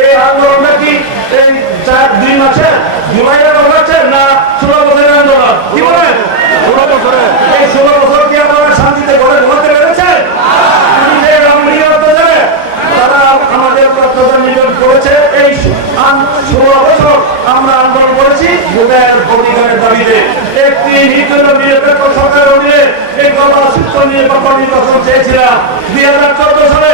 এই আন্দোলনটা কি এই 2 মাসে জুলাইয়ের হচ্ছে না 16 বছরের আন্দোলন? কি বলেন? 16 বছরে। এই 16 বছর কি আপনারা শান্তিতে ঘরে ঘুমাতে পেরেছেন? তারা আমাদের প্রত্যাশা নিবেদন করেছে। এই 16 বছর আমরা আন্দোলন করেছি ভোটের অধিকারের দাবিতে। একটি নিরপেক্ষ সরকার অধীনে এই গণসূত্র নির্বাচন চেয়েছিলাম। 2014 সালে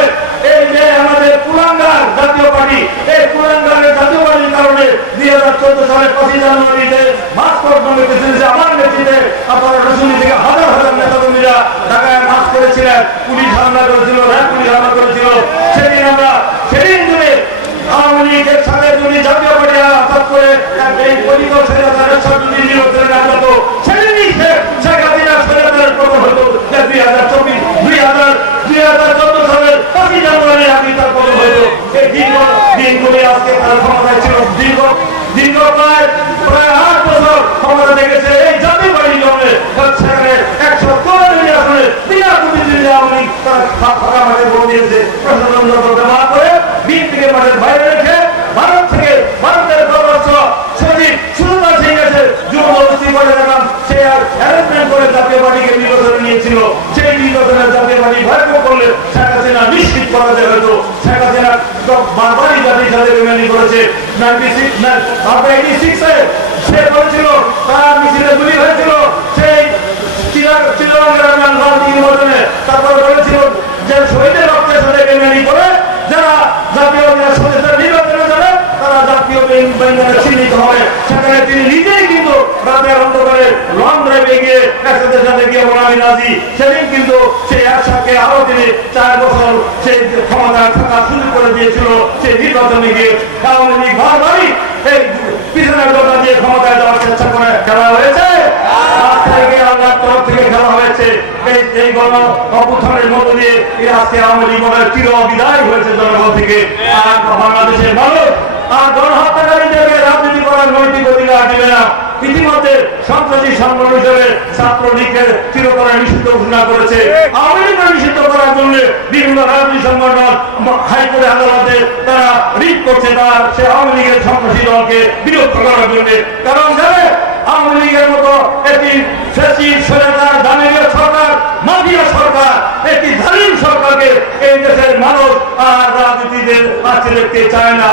এই যে আমাদের কুলাঙ্গার জাতীয় পার্টি, এই কুলাঙ্গারের জাতীয় পার্টির কারণে 2014 সালে 25 জানুয়ারিতে মাস্কট নামে প্রেসিডেন্সি আমার নেতৃত্বে আপনারা রসুলি থেকে হাজার হাজার নেতাকর্মীরা ঢাকায় মাস্ক করেছিলেন। পুলিশ হামলা করেছিল, র্যাব পুলিশ হামলা করেছিল। সেদিন আমরা সেদিন জুড়ে আওয়ামী লীগের সাথে যদি জাতীয় পার্টি হঠাৎ করে এই পরিকর সেনাদের সাথে নির্বাচনে না যেত, সেদিনই শেখ হাসিনা সেনাদের প্রকট হতো। 2014 সালের 25 জানুয়ারি আগে তার প্রকট হতো। এই দিনগুলি আজকে তার ক্ষমতায় ছিল। দীর্ঘ প্রায় 8 বছর ক্ষমতা দেখেছে এই জাতীয় পার্টি জন্মে। সেখানে 114 আসনে বিনা প্রতিদ্বন্দ্বী আওয়ামী লীগ তারা ফাঁকা মাঠে ভোট দিয়েছে। প্রশাসন ব্যবহার করে বিল থেকে মাঠের বাইরে রেখে ভারতের পররাষ্ট্র সচিব সুলতান সিং এসে জবরদস্তি করে রাখলাম। সে আর অ্যারেঞ্জমেন্ট করে জাতীয় পার্টিকে নির্বাচনে নিয়েছিল। সেই নির্বাচনে জাতীয় পার্টি ভয়ঙ্ক করলে শেখ হাসিনা নিশ্চিত করা যায়। হয়তো শেখ হাসিনা বারবারই জাতির সাথে বেমানি করেছে। 86 সে বলেছিল তার মিছিলে গুলি হয়েছিল সেই চিরঙ্গের নির্বাচনে। তারপরে বলেছিল যে শহীদের রক্তের সাথে বেমানি করে যারা জাতীয় নির্বাচনে যাবে তারা জাতীয় বেঙ্গলে চিহ্নিত হবে। সেখানে তিনি নিজেই কিন্তু রাতের অন্ধকারে লং ড্রাইভে গিয়ে একসাথে সাথে গিয়ে বলামি রাজি। সেদিন কিন্তু সেই একসাথে আরো তিনি 4 বছর সেই ক্ষমতা থাকা শুরু করে দিয়েছিল। সেই নির্বাচনে গিয়ে আওয়ামী লীগ বারবারই এই পিছনের কথা দিয়ে ক্ষমতায় যাওয়ার চেষ্টা করে খেলা হয়েছে। আল্লাহর তরফ থেকে খেলা হয়েছে। এই গণ অভ্যুত্থানের মধ্য দিয়ে আজকে আওয়ামী লীগ চির বিদায় হয়েছে জনগণ থেকে। আর বাংলাদেশের মানুষ আর গণহত্যাকারীদেরকে রাজনীতি করার নৈতিক অধিকার দিবে না। ইতিমধ্যে সন্ত্রাসী সংগঠন হিসেবে ছাত্রলীগের চিরতরে নিষিদ্ধ ঘোষণা করেছে। আওয়ামী লীগকে নিষিদ্ধ করার জন্য বিভিন্ন রাজনৈতিক সংগঠন হাইকোর্টে আদালতে তারা রিট করছে তার সে আওয়ামী লীগের সন্ত্রাসী দলকে বিরোধ করার জন্য। কারণ জানে আওয়ামী লীগের মতো একটি সরকার, মাফিয়া সরকার, একটি জালিম সরকারকে এই দেশের মানুষ আর রাজনীতিদের কাছে দেখতে চায় না।